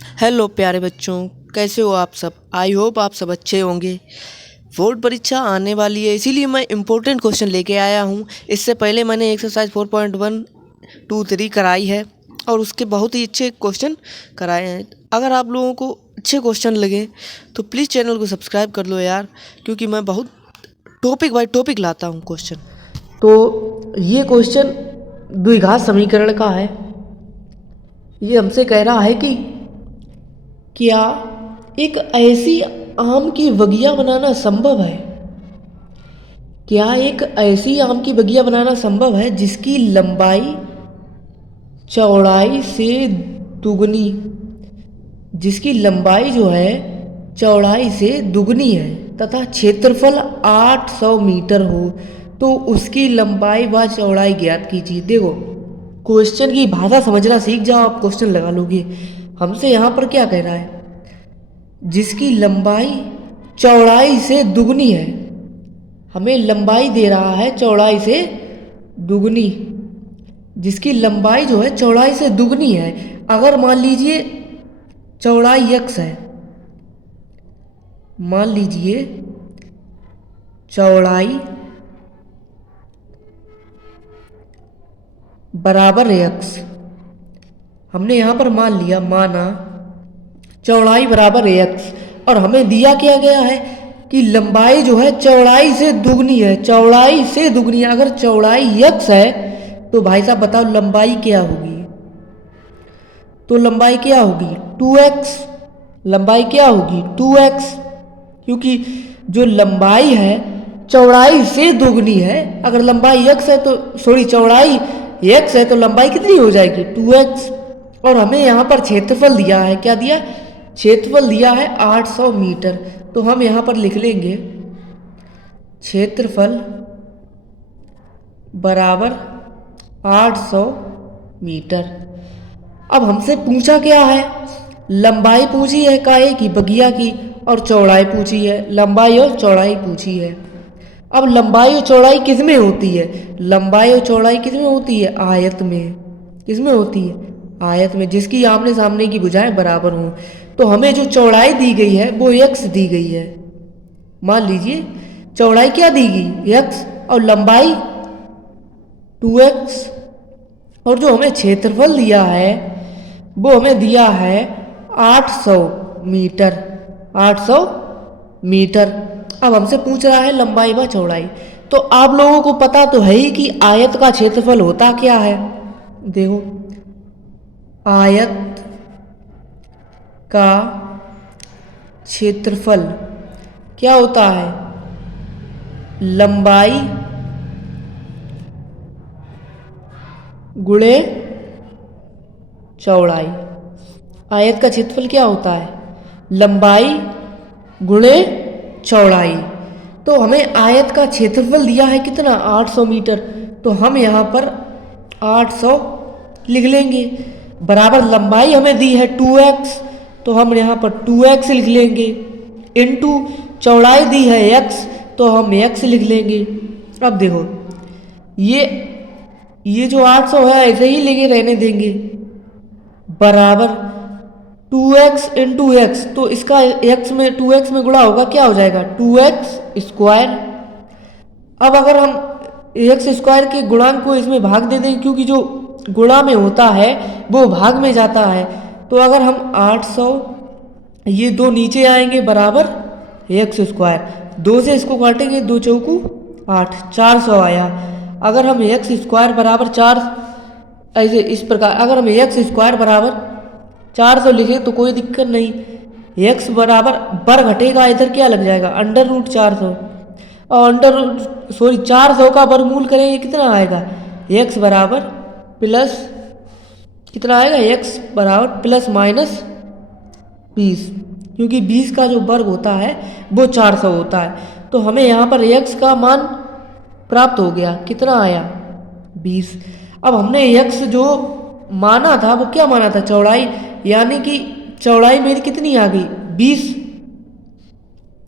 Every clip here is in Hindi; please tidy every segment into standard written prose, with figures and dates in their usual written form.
हेलो प्यारे बच्चों, कैसे हो आप सब। आई होप आप सब अच्छे होंगे। बोर्ड परीक्षा आने वाली है, इसीलिए मैं इम्पोर्टेंट क्वेश्चन लेके आया हूँ। इससे पहले मैंने एक्सरसाइज 4.1 2 3 कराई है और उसके बहुत ही अच्छे क्वेश्चन कराए हैं। अगर आप लोगों को अच्छे क्वेश्चन लगे तो प्लीज़ चैनल को सब्सक्राइब कर लो यार, क्योंकि मैं बहुत टॉपिक बाय टॉपिक लाता हूँ क्वेश्चन। तो ये क्वेश्चन द्विघात समीकरण का है। ये हमसे कह रहा है कि क्या एक ऐसी आम की बगिया बनाना संभव है। क्या एक ऐसी आम की बगिया बनाना संभव है जिसकी लंबाई चौड़ाई से दुगनी, जिसकी लंबाई जो है चौड़ाई से दुगनी है तथा क्षेत्रफल 800 मीटर हो, तो उसकी लंबाई व चौड़ाई ज्ञात कीजिए। देखो, क्वेश्चन की भाषा समझना सीख जाओ, आप क्वेश्चन लगा लोगे। हमसे यहाँ पर क्या कह रहा है, जिसकी लंबाई चौड़ाई से दुगनी है। हमें लंबाई दे रहा है चौड़ाई से दुगनी, जिसकी लंबाई जो है चौड़ाई से दुगनी है। अगर मान लीजिए चौड़ाई x है, मान लीजिए चौड़ाई बराबर x, हमने यहाँ पर मान लिया, माना चौड़ाई बराबर x, और हमें दिया क्या गया है कि लंबाई जो है चौड़ाई से दुगनी है। चौड़ाई से दुगनी है, अगर चौड़ाई x है तो भाई साहब बताओ लंबाई क्या होगी। तो लंबाई क्या होगी 2x, लंबाई क्या होगी 2x, क्योंकि जो लंबाई है चौड़ाई से दुगनी है। अगर लंबाई x है तो चौड़ाई x है तो लंबाई कितनी हो जाएगी 2x। और हमें यहाँ पर क्षेत्रफल दिया है, क्या दिया, क्षेत्रफल दिया है 800 मीटर। तो हम यहाँ पर लिख लेंगे क्षेत्रफल बराबर 800 मीटर। अब हमसे पूछा क्या है, लंबाई पूछी है काहे की, बगिया की, और चौड़ाई पूछी है, लंबाई और चौड़ाई पूछी है। अब लंबाई और चौड़ाई किस में होती है, लंबाई और चौड़ाई किस में होती है, आयत में। किस में होती है, आयत में, जिसकी आमने सामने की भुजाएं बराबर हों। तो हमें जो चौड़ाई दी गई है वो x दी गई है। मान लीजिए चौड़ाई क्या दी गई x और लंबाई 2x, और जो हमें क्षेत्रफल दिया है वो हमें दिया है 800 मीटर, 800 मीटर। अब हमसे पूछ रहा है लंबाई व चौड़ाई। तो आप लोगों को पता तो है ही कि आयत का क्षेत्रफल होता क्या है। देखो, आयत का क्षेत्रफल क्या होता है, लंबाई गुणे चौड़ाई। आयत का क्षेत्रफल क्या होता है, लंबाई गुणे चौड़ाई। तो हमें आयत का क्षेत्रफल दिया है कितना 800 मीटर, तो हम यहाँ पर 800 लिख लेंगे, बराबर लंबाई हमें दी है 2x, तो हम यहाँ पर 2x लिख लेंगे, इनटू चौड़ाई दी है x, तो हम x लिख लेंगे। अब देखो, ये जो 800 है ऐसे ही लेके रहने देंगे, बराबर 2x इंटू एक्स, तो इसका x में 2x में गुणा होगा, क्या हो जाएगा 2x स्क्वायर। अब अगर हम एक्स स्क्वायर के गुणांक को इसमें भाग दे दें, क्योंकि जो गुणा में होता है वो भाग में जाता है, तो अगर हम 800, ये दो नीचे आएंगे बराबर एक्स स्क्वायर, 2 से इसको काटेंगे, 2 चौकू 8, 400 आया। अगर हम एक्स स्क्वायर बराबर 4, ऐसे इस प्रकार अगर हम एक्स स्क्वायर बराबर 400 लिखें तो कोई दिक्कत नहीं, एक्स बराबर बर घटेगा, इधर क्या लग जाएगा अंडर रूट 400, और 400 का वर्गमूल करेंगे कितना आएगा, एक्स बराबर प्लस कितना आएगा, एक्स बराबर प्लस माइनस 20, क्योंकि 20 का जो वर्ग होता है वो 400 होता है। तो हमें यहाँ पर x का मान प्राप्त हो गया, कितना आया 20। अब हमने x जो माना था वो क्या माना था, चौड़ाई, यानी कि चौड़ाई मेरी कितनी आ गई 20,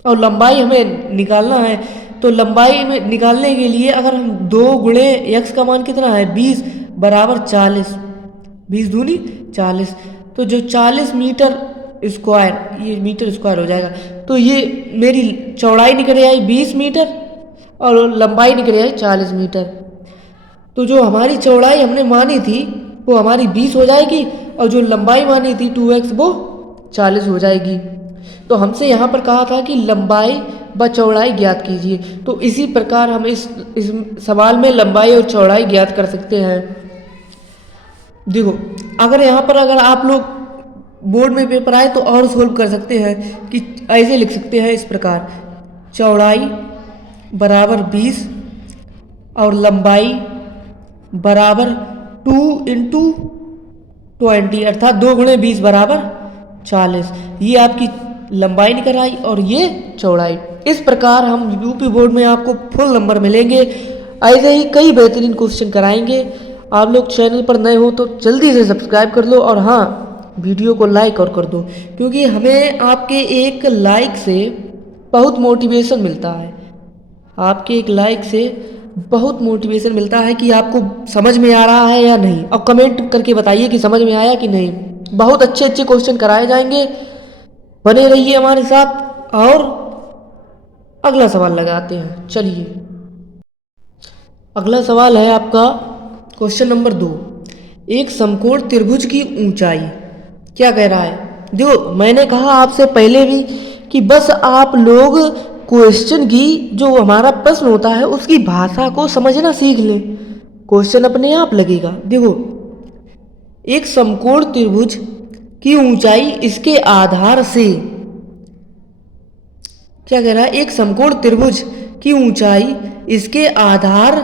और लंबाई हमें निकालना है। तो लंबाई में निकालने के लिए अगर हम 2 गुणे x का मान कितना है 20 बराबर 40, 20 दूनी 40, तो जो 40 मीटर स्क्वायर, ये मीटर स्क्वायर हो जाएगा, तो ये मेरी चौड़ाई निकल आई 20 मीटर और लंबाई निकल आई 40 मीटर। तो जो हमारी चौड़ाई हमने मानी थी वो हमारी 20 हो जाएगी और जो लंबाई मानी थी 2x वो 40 हो जाएगी। तो हमसे यहाँ पर कहा था कि लंबाई व चौड़ाई ज्ञात कीजिए, तो इसी प्रकार हम इस सवाल में लंबाई और चौड़ाई ज्ञात कर सकते हैं। देखो अगर यहाँ पर अगर आप लोग बोर्ड में पेपर आए तो और सोल्व कर सकते हैं कि ऐसे लिख सकते हैं इस प्रकार, चौड़ाई बराबर 20 और लंबाई बराबर 2 इंटू 20 अर्थात 2 गुणे 20 बराबर 40। ये आपकी लंबाई निकल आई और ये चौड़ाई। इस प्रकार हम यूपी बोर्ड में आपको फुल नंबर मिलेंगे। ऐसे ही कई बेहतरीन क्वेश्चन कराएंगे। आप लोग चैनल पर नए हो तो जल्दी से सब्सक्राइब कर लो और हाँ वीडियो को लाइक और कर दो, क्योंकि हमें आपके एक लाइक से बहुत मोटिवेशन मिलता है। आपके एक लाइक से बहुत मोटिवेशन मिलता है कि आपको समझ में आ रहा है या नहीं, और कमेंट करके बताइए कि समझ में आया कि नहीं। बहुत अच्छे अच्छे क्वेश्चन कराए जाएंगे, बने रहिए हमारे साथ। और अगला सवाल लगाते हैं। चलिए अगला सवाल है आपका क्वेश्चन नंबर 2। एक समकोण त्रिभुज की ऊंचाई क्या कह रहा है। देखो मैंने कहा आपसे पहले भी कि बस आप लोग क्वेश्चन की जो हमारा प्रश्न होता है उसकी भाषा को समझना सीख लें, क्वेश्चन अपने आप लगेगा। देखो एक समकोण त्रिभुज की ऊंचाई इसके आधार से, क्या कह रहा है, एक समकोण त्रिभुज की ऊंचाई इसके आधार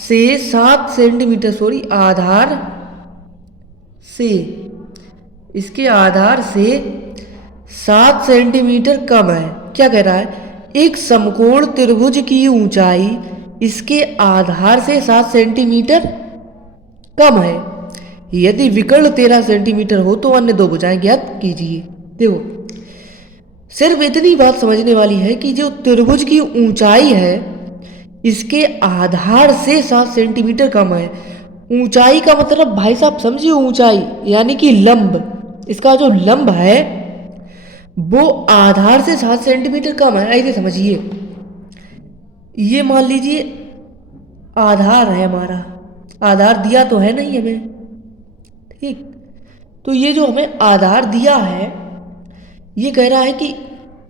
से 7 सेंटीमीटर, सॉरी आधार से, इसके आधार से 7 सेंटीमीटर कम है। क्या कह रहा है, एक समकोण त्रिभुज की ऊंचाई इसके आधार से 7 सेंटीमीटर कम है। यदि विकर्ण 13 सेंटीमीटर हो तो अन्य दो भुजाएं ज्ञात कीजिए। देखो सिर्फ इतनी बात समझने वाली है कि जो त्रिभुज की ऊंचाई है इसके आधार से 7 सेंटीमीटर कम है। ऊंचाई का मतलब भाई साहब समझिए, ऊंचाई यानी कि लंब, इसका जो लंब है वो आधार से 7 सेंटीमीटर कम है। ऐसे समझिए, ये मान लीजिए आधार है हमारा, आधार दिया तो है नहीं हमें, ठीक। तो ये जो हमें आधार दिया है ये कह रहा है कि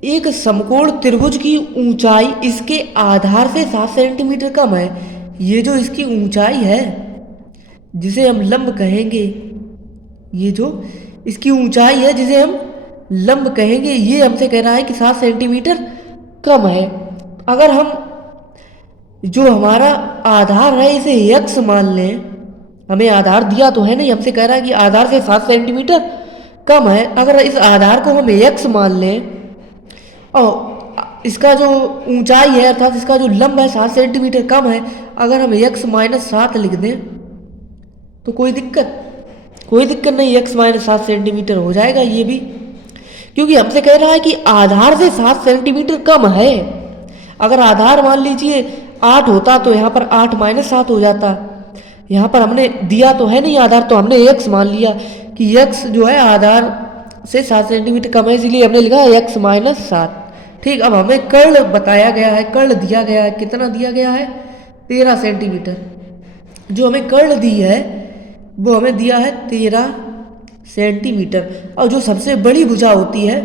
एक समकोण त्रिभुज की ऊंचाई इसके आधार से 7 सेंटीमीटर कम है। ये जो इसकी ऊंचाई है जिसे हम लंब कहेंगे, ये जो इसकी ऊंचाई है जिसे हम लंब कहेंगे, ये हमसे कह रहा है कि 7 सेंटीमीटर कम है। अगर हम जो हमारा आधार है इसे x मान लें, हमें आधार दिया तो है नहीं, हमसे कह रहा है कि आधार से 7 सेंटीमीटर कम है। अगर इस आधार को हम x मान लें और इसका जो ऊंचाई है अर्थात इसका जो लंब है 7 सेंटीमीटर कम है, अगर हम x माइनस 7 लिख दें तो कोई दिक्कत नहीं, x माइनस 7 सेंटीमीटर हो जाएगा ये भी, क्योंकि हमसे कह रहा है कि आधार से 7 सेंटीमीटर कम है। अगर आधार मान लीजिए 8 होता तो यहाँ पर 8 माइनस 7 हो जाता। यहाँ पर हमने दिया तो है नहीं आधार, तो हमने x मान लिया कि x जो है आधार से 7 सेंटीमीटर कम है, इसलिए हमने लिखा x माइनस 7। ठीक, अब हमें कर्ण बताया गया है, कर्ण दिया गया है, कितना दिया गया है 13 सेंटीमीटर। जो हमें कर्ण दी है वो हमें दिया है 13 सेंटीमीटर, और जो सबसे बड़ी भुजा होती है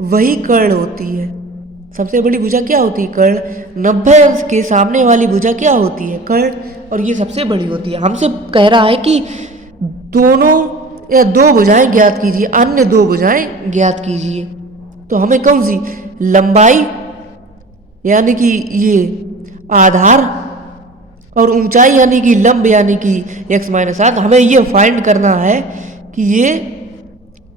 वही कर्ण होती है। सबसे बड़ी भुजा क्या होती है, कर्ण। 90 अंश के सामने वाली भुजा क्या होती है, कर्ण, और ये सबसे बड़ी होती है। हमसे कह रहा है कि दोनों या दो भुजाएं ज्ञात कीजिए, अन्य दो भुजाएं ज्ञात कीजिए। तो हमें कौन सी, लंबाई यानी कि ये आधार और ऊंचाई यानी कि लंब यानी कि x माइनस 7, हमें ये फाइंड करना है कि ये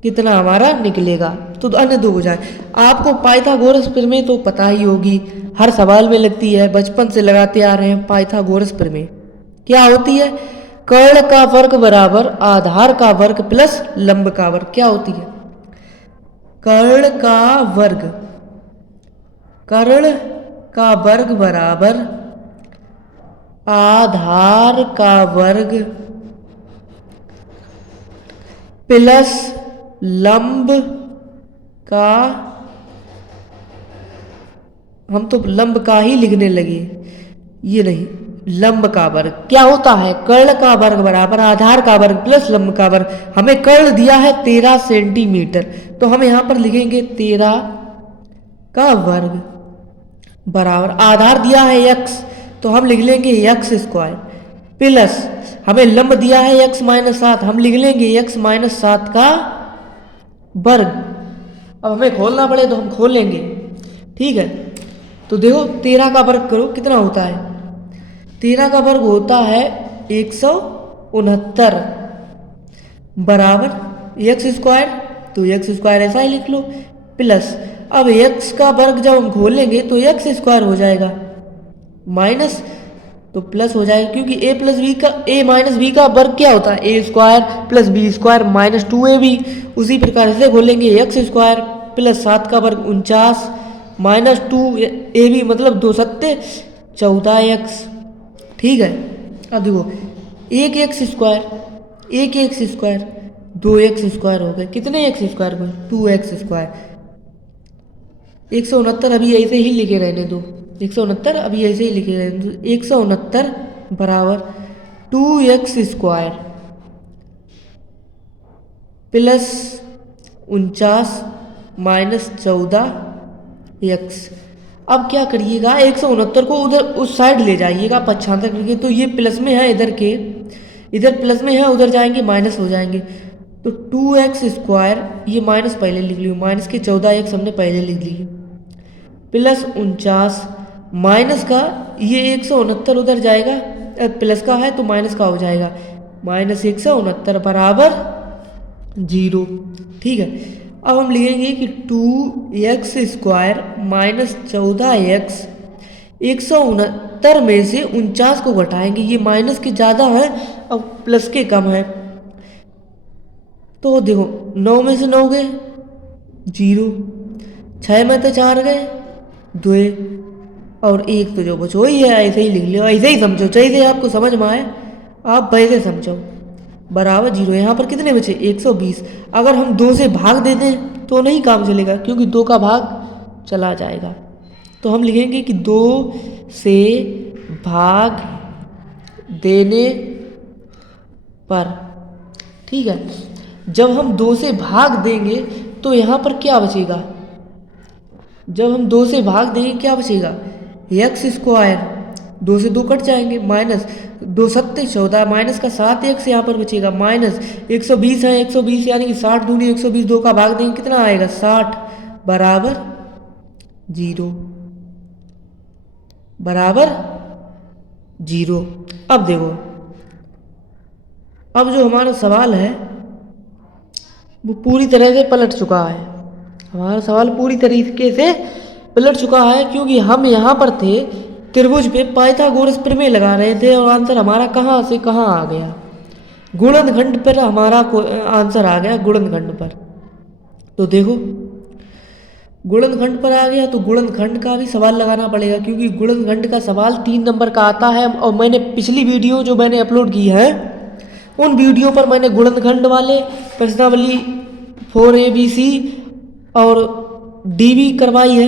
कितना हमारा निकलेगा। तो अन्य दो भुजाएं आपको पाइथागोरस प्रमेय तो पता ही होगी, हर सवाल में लगती है, बचपन से लगाते आ रहे हैं। पाइथागोरस प्रमेय क्या होती है, कर्ण का वर्ग बराबर आधार का वर्ग प्लस लंब का वर्ग। क्या होती है, कर्ण का वर्ग बराबर आधार का वर्ग प्लस लंब का, हम तो लंब का ही लिखने लगे, ये नहीं, लंब का वर्ग क्या होता है, कर्ण का वर्ग बराबर आधार का वर्ग प्लस लंब का वर्ग। हमें कर्ण दिया है 13 सेंटीमीटर, तो हम यहां पर लिखेंगे 13 का वर्ग बराबर आधार दिया है x, तो हम लिख लेंगे x स्क्वायर प्लस हमें लंब दिया है x माइनस 7, हम लिख लेंगे x माइनस 7 का वर्ग। अब हमें खोलना पड़े तो हम खोल लेंगे, ठीक है। तो देखो 13 का वर्ग करो कितना होता है, 13 का वर्ग होता है 169 बराबर एक्स स्क्वायर, तो एक्स स्क्वायर ऐसा ही लिख लो प्लस, अब एक्स का वर्ग जब हम खोल लेंगे तो एक्स स्क्वायर हो जाएगा माइनस, तो प्लस हो जाएगा क्योंकि ए प्लस बी का, ए माइनस बी का वर्ग क्या होता है, A square plus B square minus 2ab। उसी प्रकार से खोलेंगे एक्स स्क्वायर प्लस 7 का वर्ग 49 माइनस 2ab, मतलब 2 सत्ते 14x, ठीक है। अब देखो एक एक्स स्क्वायर 2x स्क्वायर हो गए, कितने एक्स स्क्वायर हुए 2x स्क्वायर, 169 अभी ऐसे ही लिखे रहने दो, 169 अभी ऐसे ही लिखे रहने दो, 169 बराबर 2x square plus 49 minus 14x। अब क्या करिएगा 169 को उधर उस साइड ले जाइएगा पक्षांतर करके, तो ये प्लस में है इधर के, इधर प्लस में है उधर जाएंगे माइनस हो जाएंगे, तो 2x स्क्वायर, ये माइनस पहले लिख लियो, माइनस के 14x हमने पहले लिख लिए प्लस 49 माइनस का, ये 169 उधर जाएगा, प्लस का है तो माइनस का हो जाएगा, माइनस 169 बराबर 0, ठीक है। अब हम लिखेंगे कि 2x स्क्वायर माइनस 14x, 169 में से 49 को घटाएंगे, ये माइनस के ज़्यादा है अब प्लस के कम है, तो देखो 9 में से 9 गए 0, 6 में तो 4 गए 2 और 1 तो जो बचो ही है, ऐसे ही लिख लो, ऐसे ही समझो, चाहिए आपको समझ में आए आप वैसे समझो, बराबर 0। यहाँ पर कितने बचे 120, अगर हम 2 से भाग दे दें तो नहीं काम चलेगा क्योंकि 2 का भाग चला जाएगा, तो हम लिखेंगे कि 2 से भाग देने पर, ठीक है। जब हम 2 से भाग देंगे तो यहाँ पर क्या बचेगा, जब हम 2 से भाग देंगे क्या बचेगा एक्स स्क्वायर, 2 से 2 कट जाएंगे, माइनस 2 सत्ते 14 माइनस का 7x यहाँ पर बचेगा, माइनस 120 है, 120 यानी कि 60 दूनी 120, 2 का भाग देंगे कितना आएगा 60 बराबर 0 बराबर 0। अब देखो, अब जो हमारा सवाल है वो पूरी तरह से पलट चुका है, हमारा सवाल पूरी तरीके से पलट चुका है, क्योंकि हम यहाँ पर थे त्रिभुज पे पाइथागोरस प्रमेय लगा रहे थे और आंसर हमारा कहाँ से कहाँ आ गया, गुणनखंड पर हमारा आंसर आ गया, गुणनखंड पर। तो देखो गुणनखंड पर आ गया तो गुणनखंड का भी सवाल लगाना पड़ेगा, क्योंकि गुणनखंड का सवाल 3 नंबर का आता है, और मैंने पिछली वीडियो जो मैंने अपलोड की है उन वीडियो पर मैंने गुणनखंड वाले प्रश्नावली 4ABC और D भी करवाई है,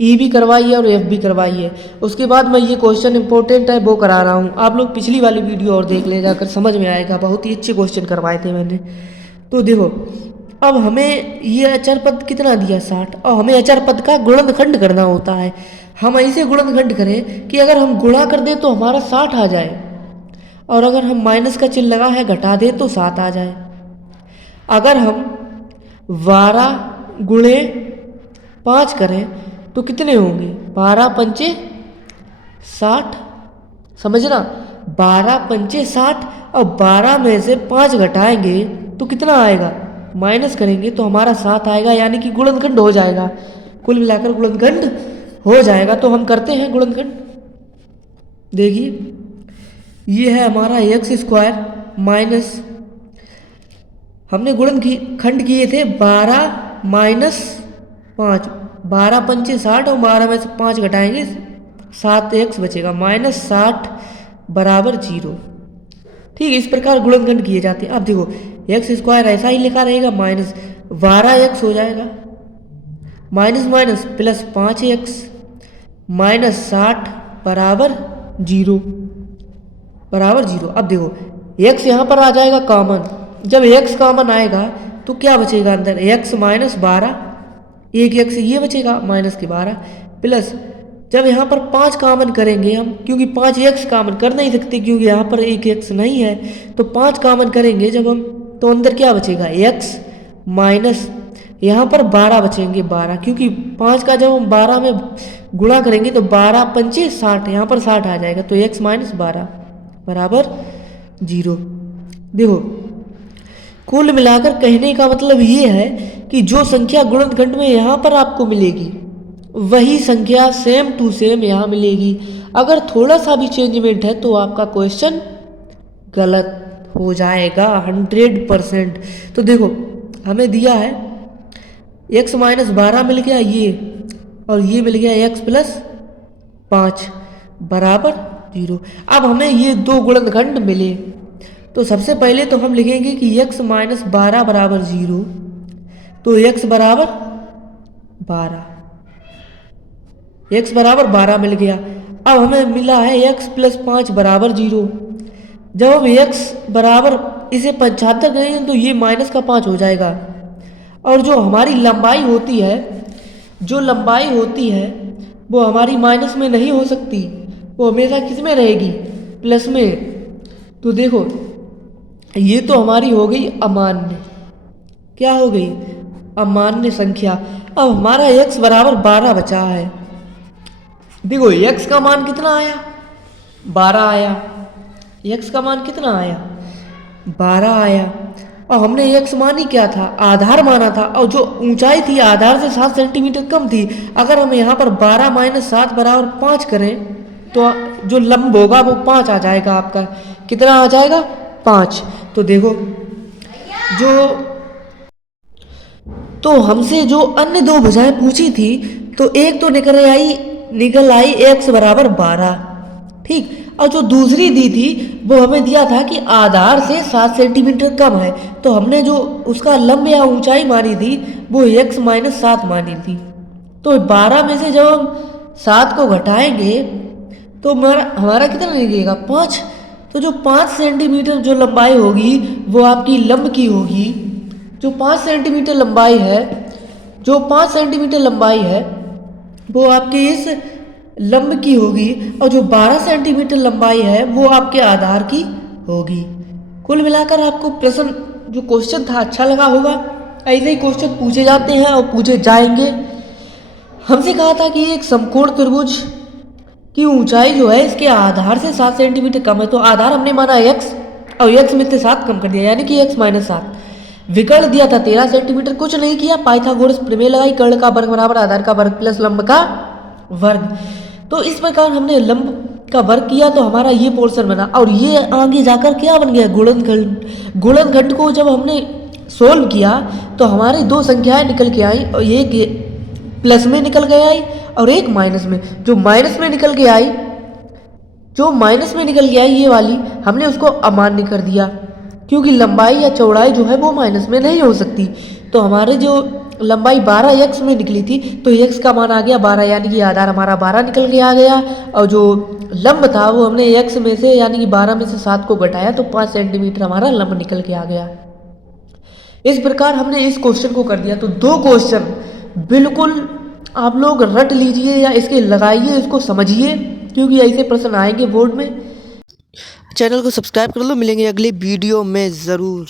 E भी करवाई है और F भी करवाई है। उसके बाद मैं ये क्वेश्चन इंपॉर्टेंट है वो करा रहा हूँ, आप लोग पिछली वाली वीडियो और देख ले जाकर, समझ में आएगा, बहुत ही अच्छे क्वेश्चन करवाए थे मैंने। तो देखो अब हमें ये अचर पद कितना दिया 60, और हमें अचर पद का गुणनखंड करना होता है। हम ऐसे गुणनखंड करें कि अगर हम गुणा कर दें तो हमारा 60 आ जाए, और अगर हम माइनस का चिन्ह लगा है घटा दें तो 7 आ जाए। अगर हम 12 गुणे 5 करें तो कितने होंगे, 12 पंचे 60, समझना 12 पंचे 60, और 12 में से 5 घटाएंगे तो कितना आएगा, माइनस करेंगे तो हमारा 7 आएगा, यानी कि गुणनखंड हो जाएगा, कुल मिलाकर गुणनखंड हो जाएगा। तो हम करते हैं गुणनखंड, देखिए ये है हमारा एक्स स्क्वायर माइनस, हमने गुणनखंड किए थे 12 माइनस 5, 12 पंचे 60 और 12 में से 5 घटाएंगे 7x बचेगा, माइनस 60 बराबर 0, ठीक है। इस प्रकार गुणनखंड किए जाते हैं। अब देखो एक्स स्क्वायर ऐसा ही लिखा रहेगा, माइनस 12x हो जाएगा, minus minus plus 5x minus 60 बराबर 0 बराबर 0। अब देखो x यहाँ पर आ जाएगा कॉमन, जब x कॉमन आएगा तो क्या बचेगा अंदर, x माइनस 12, एक x ये बचेगा माइनस के 12 प्लस, जब यहाँ पर 5 कॉमन करेंगे हम, क्योंकि 5x कॉमन कर नहीं सकते क्योंकि यहाँ पर एक x नहीं है, तो 5 कॉमन करेंगे जब हम, तो अंदर क्या बचेगा x माइनस यहाँ पर 12 बचेंगे, 12 क्योंकि 5 का जब हम 12 में गुणा करेंगे तो 12 पंचे 60, यहाँ पर 60 आ जाएगा, तो x माइनस 12 बराबर 0। देखो कुल मिलाकर कहने का मतलब ये है कि जो संख्या गुणनखंड में यहाँ पर आपको मिलेगी वही संख्या सेम टू सेम यहाँ मिलेगी। अगर थोड़ा सा भी चेंजमेंट है तो आपका क्वेश्चन गलत हो जाएगा 100%। तो देखो हमें दिया है x माइनस 12 मिल गया ये, और ये मिल गया x प्लस 5 बराबर 0। अब हमें ये दो गुणनखंड मिले, तो सबसे पहले तो हम लिखेंगे कि x माइनस 12 बराबर 0, तो x बराबर 12, x बराबर 12 मिल गया। अब हमें मिला है x प्लस 5 बराबर 0। जब हम x बराबर इसे 75 करेंगे तो ये माइनस का 5 हो जाएगा, और जो हमारी लंबाई होती है, जो लंबाई होती है वो हमारी माइनस में नहीं हो सकती, वो हमेशा किस में रहेगी, प्लस में। तो देखो ये तो हमारी हो गई अमान्य, क्या हो गई, अमान्य संख्या। अब हमारा x बराबर 12 बचा है। देखो x का मान कितना आया, 12 आया, x का मान कितना आया, 12 आया। और हमने x मानी क्या था, आधार माना था, और जो ऊंचाई थी आधार से 7 सेंटीमीटर कम थी। अगर हम यहाँ पर 12 माइनस 7 बराबर 5 करें तो जो लंब होगा वो 5 आ जाएगा, आपका कितना आ जाएगा, 5। तो देखो तो हमसे जो अन्य दो भुजाएं पूछी थी, तो एक तो निकल आई x बराबर 12, ठीक, और जो दूसरी दी थी वो हमें दिया था कि आधार से 7 सेंटीमीटर कम है, तो हमने जो उसका लंब या ऊंचाई मानी थी वो x माइनस 7 मानी थी। तो 12 में से जब हम 7 को घटाएंगे तो हमारा कितना निकलेगा, 5। तो जो 5 सेंटीमीटर जो लंबाई होगी वो आपकी लंब की होगी, जो 5 सेंटीमीटर लंबाई है, जो 5 सेंटीमीटर लंबाई है वो आपकी इस लंब की होगी, और जो 12 सेंटीमीटर लंबाई है वो आपके आधार की होगी। कुल मिलाकर आपको प्रश्न जो क्वेश्चन था अच्छा लगा होगा। ऐसे ही क्वेश्चन पूछे जाते हैं और पूछे जाएंगे। हमसे कहा था कि एक समकोण त्रिभुज की ऊंचाई जो है इसके आधार से 7 सेंटीमीटर कम है, तो आधार हमने माना x और x में से 7 कम कर दिया, यानी कि x माइनस 7। विकर्ण दिया था 13 सेंटीमीटर, कुछ नहीं किया, पाइथागोरस प्रमेय लगाई, कर्ण का वर्ग बराबर आधार का वर्ग प्लस लंब का वर्ग। तो इस प्रकार हमने लंब का वर्ग किया तो हमारा ये पोर्शन बना, और ये आगे जाकर क्या बन गया, गुणनखंड। गुणनखंड को जब हमने सोल्व किया तो हमारी दो संख्याएं निकल के आई, और एक प्लस में निकल के आई और एक माइनस में। जो माइनस में निकल के आई ये वाली, हमने उसको अमान्य कर दिया, क्योंकि लंबाई या चौड़ाई जो है वो माइनस में नहीं हो सकती। तो हमारे जो लंबाई 12x में निकली थी तो x का मान आ गया 12, यानी कि आधार हमारा 12 निकल के आ गया, और जो लंब था वो हमने x में से यानी कि 12 में से 7 को घटाया तो 5 सेंटीमीटर हमारा लंब निकल के आ गया। इस प्रकार हमने इस क्वेश्चन को कर दिया। तो दो क्वेश्चन बिल्कुल आप लोग रट लीजिए या इसके लगाइए, इसको समझिए, क्योंकि ऐसे प्रश्न आएंगे बोर्ड में। चैनल को सब्सक्राइब कर लो, मिलेंगे अगले वीडियो में ज़रूर।